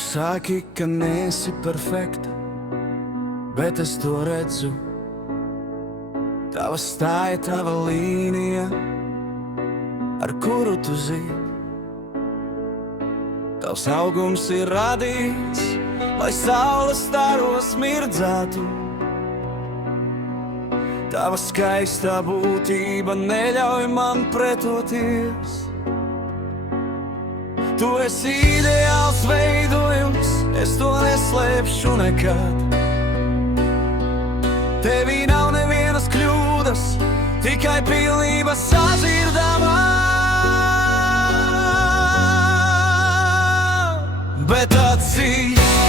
saki, ka nesi perfekta, bet es to redzu. Tava stāja, tava līnija, ar kuru tu zīd. Tavs augums ir radīts, lai saules staros mirdzētu. Tava skaistā būtība neļauj man pretoties. Tu esi ideāls veidojums, es to neslēpšu nekad. Tevī nav nevienas kļūdas, tikai pilnība sadzirdamā. Bet atzīst,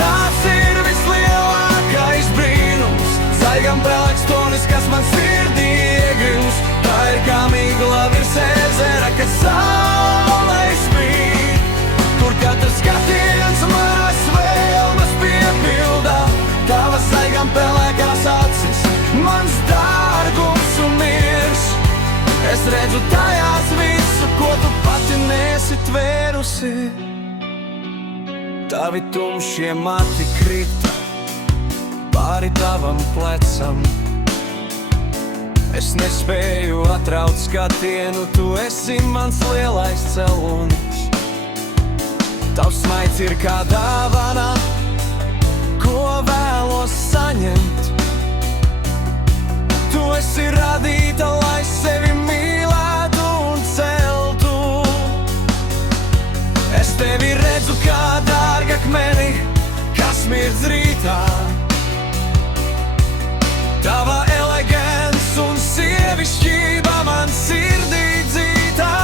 tas ir vislielākais brīnums. Zaļgam pelēkstonis, kas man sirdī iegrims. Tā ir kā migla virs ezera, kas saulē spīd, kur katrs skatiens manas vēlmes piepildā. Tavas zaļgam pelēkās acis, mans dārgums un miers. Es redzu tajās visu, ko tu pati nesi tvērusi. Tavi tumšie mati krita pāri tavam plecam. Es nespēju atraut skatienu, tu esi mans lielais cēlonis. Tavs smaids ir kā dāvana, ko vēlos saņemt. Tu esi radīta, lai sevi mīlētu un celtu. Es tevi redzu kā dārgakmeni, kas mirdz rītā. Tava elegance un sievišķība man sirdī dzītā.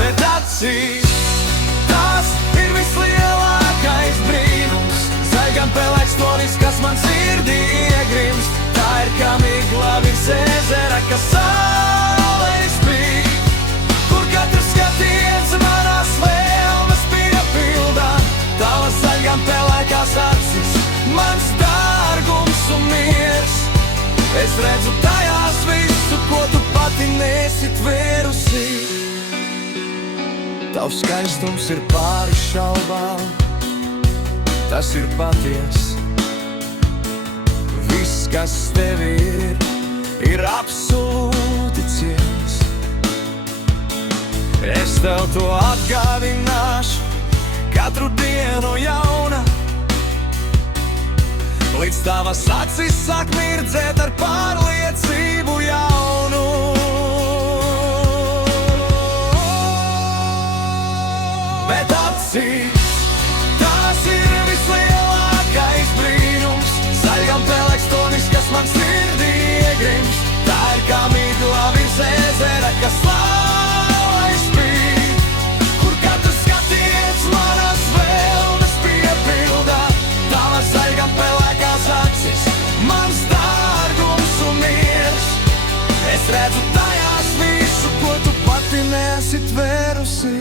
Bet atzīst, tas ir vislielākais brīnums. Zaļgam pelēkstonis, kas man sirdī iegrimst. Tā ir kā migla virs ezera, kas saulē spīd, kur katrs skatiens manas vēlmes piepildā. Tavas zaļgam pelēkās acis, mans dārgums un miers. Es redzu tajās visu, ko tu pati nesi tvērusi. Tavs skaistums ir pāri šaubām, tas ir paties. Viss, kas tevi ir absolūti ciens. Es tev to atgādināšu katru dienu jauna, līdz tavas acis sāk mirdzēt ar pārliecību jaunu. Bet atzīst, tas ir vislielākais brīnums. Zaļgam pelēkstonis, kas man sirdī iegrims. Tā ir kā migla virs ezera, kas saulē spīd, kur katrs skatiens manas vēlmes piepildā. Tavas zaļgam pelēkās acis, mans dārgums un miers. Es redzu tajās visu, ko tu pati nesi tvērusi.